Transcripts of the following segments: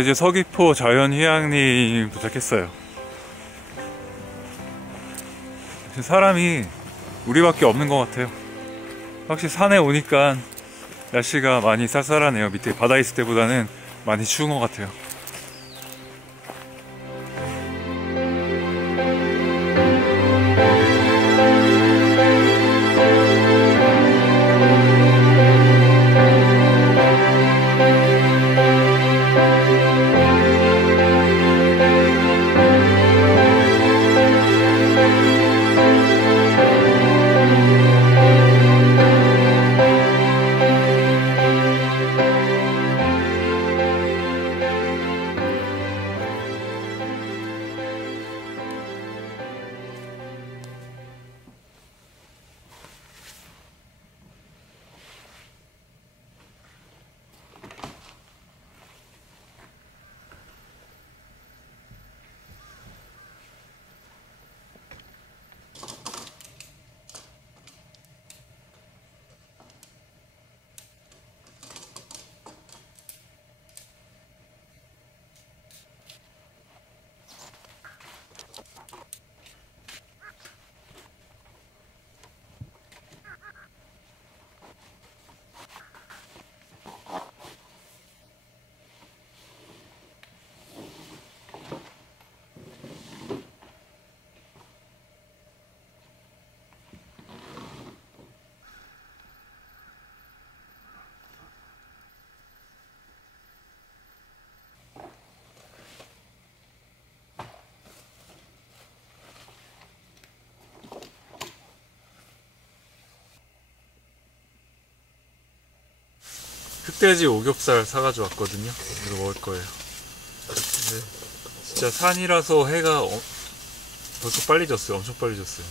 이제 서귀포 자연휴양림 도착했어요. 사람이 우리밖에 없는 것 같아요. 확실히 산에 오니까 날씨가 많이 쌀쌀하네요. 밑에 바다에 있을 때보다는 많이 추운 것 같아요. 흑돼지 오겹살 사가지고 왔거든요. 이거 먹을 거예요. 근데 진짜 산이라서 해가 벌써 빨리 졌어요. 엄청 빨리 졌어요.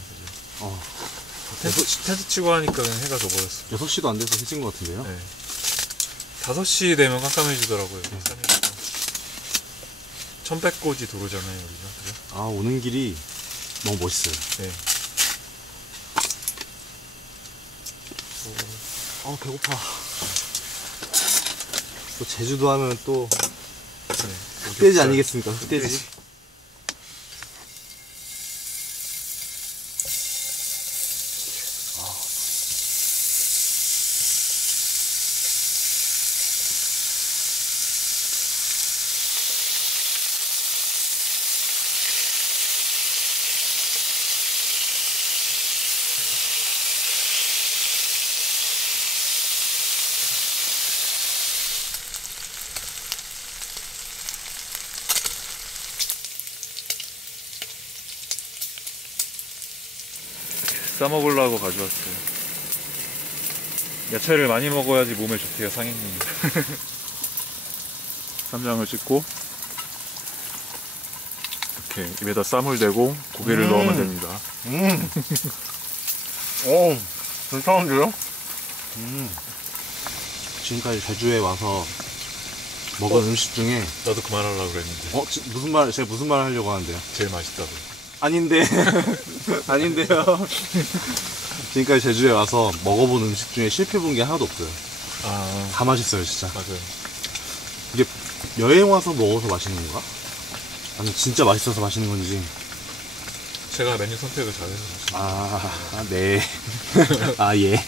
텐트 치고 하니까 그냥 해가 져버렸어. 6시도 안 돼서 해진 것 같은데요? 네. 5시 되면 깜깜해지더라고요. 산이라서. 1100고지 도로잖아요, 여기가. 그래? 아, 오는 길이 너무 멋있어요. 네. 배고파. 또 제주도 하면 또 네. 흑돼지 아니겠습니까? 흑돼지. 싸먹으려고 가져왔어요. 야채를 많이 먹어야지 몸에 좋대요, 상인님이. 쌈장을 찍고 이렇게 입에다 쌈을 대고 고기를 넣으면 됩니다. 괜찮은데요? 지금까지 제주에 와서 먹은 음식 중에 나도 그만하려고 그랬는데. 제가 무슨 말 하려고 하는데요? 제일 맛있다고. 아닌데. 아닌데요. 지금까지 제주에 와서 먹어본 음식 중에 실패본 게 하나도 없어요. 다 맛있어요, 진짜. 맞아요. 이게 여행 와서 먹어서 맛있는 건가? 아니면 진짜 맛있어서 맛있는 건지. 제가 메뉴 선택을 잘해서 맛있어요. 네. 예.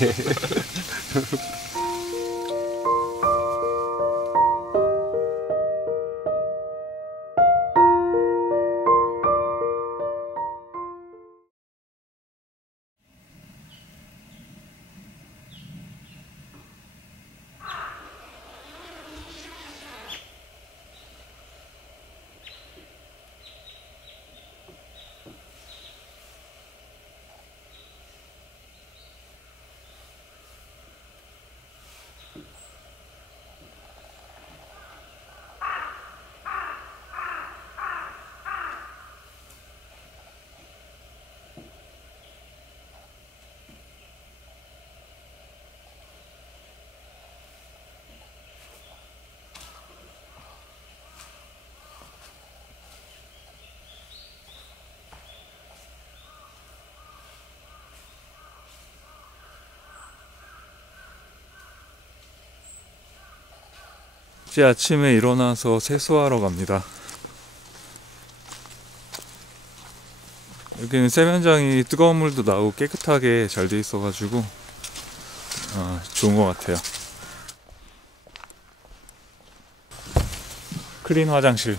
이제 아침에 일어나서 세수하러 갑니다. 여기는 세면장이 뜨거운 물도 나오고 깨끗하게 잘 돼 있어가지고 좋은 것 같아요. 클린 화장실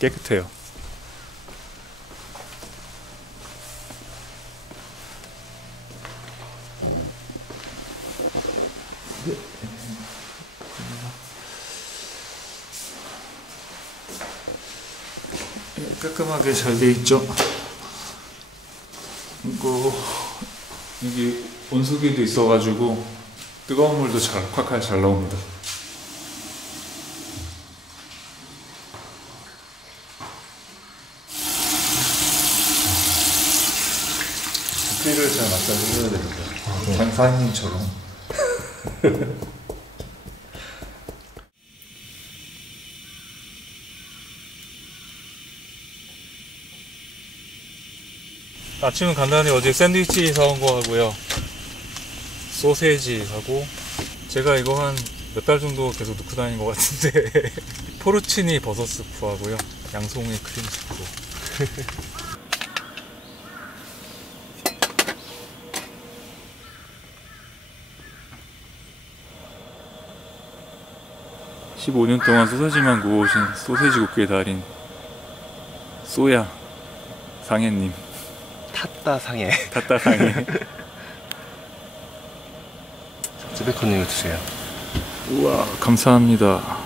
깨끗해요. 깔끔하게 잘 돼 있죠. 그리고 여기 온수기도 있어가지고 뜨거운 물도 콸콸 잘 나옵니다. 두피를 잘 마사지 해야 됩니다. 장사님처럼. 아침은 간단히 어제 샌드위치 사온 거 하고요. 소세지 하고, 제가 이거 한 몇 달 정도 계속 넣고 다니는 것 같은데 포르치니 버섯 스프 하고요. 양송이 크림 스프. (15년) 동안 소세지만 구워오신 소세지 굽기의 달인 소야 상해님. 탔다상해. 쯔베코님을 드세요. 우와, 감사합니다.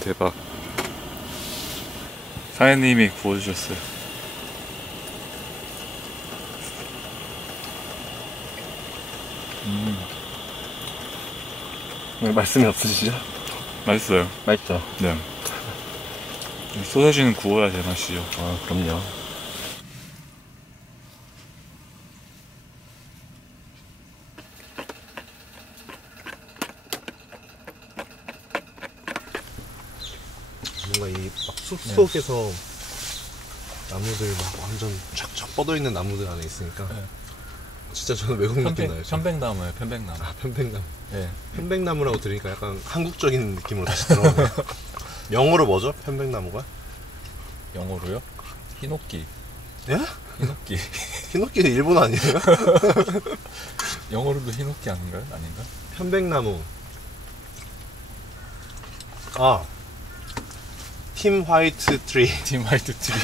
대박. 상해님이 구워주셨어요. 왜 말씀이 없으시죠? 맛있어요. 맛있죠? 네. 소세지는 구워야 제맛이죠. 아, 그럼요. 뭔가 이 막 숲속에서 나무들 막 완전 쫙쫙 뻗어있는 나무들 안에 있으니까 진짜 저는 외국 느낌 나요. 편백나무예요, 편백나무. 아, 편백나무. 네. 편백나무라고 들으니까 약간 한국적인 느낌으로 다시 들어오네요. 영어로 뭐죠? 편백나무가? 영어로요? 히노키. 예? 히노키. 히노키는 일본 아니에요? 영어로도 히노키 아닌가요? 아닌가? 편백나무. 아, 팀 화이트 트리. 팀 화이트 트리.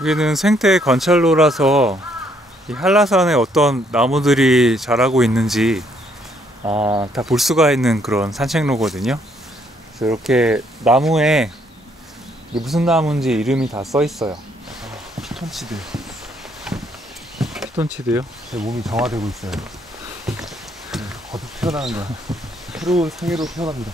여기는 생태 관찰로라서 이 한라산에 어떤 나무들이 자라고 있는지 다 볼 수가 있는 그런 산책로거든요. 그래서 이렇게 나무에 이게 무슨 나무인지 이름이 다 써 있어요. 피톤치드. 피톤치드요? 제 몸이 정화되고 있어요. 거듭 태어나는 거야. 새로운 생애로 태어납니다.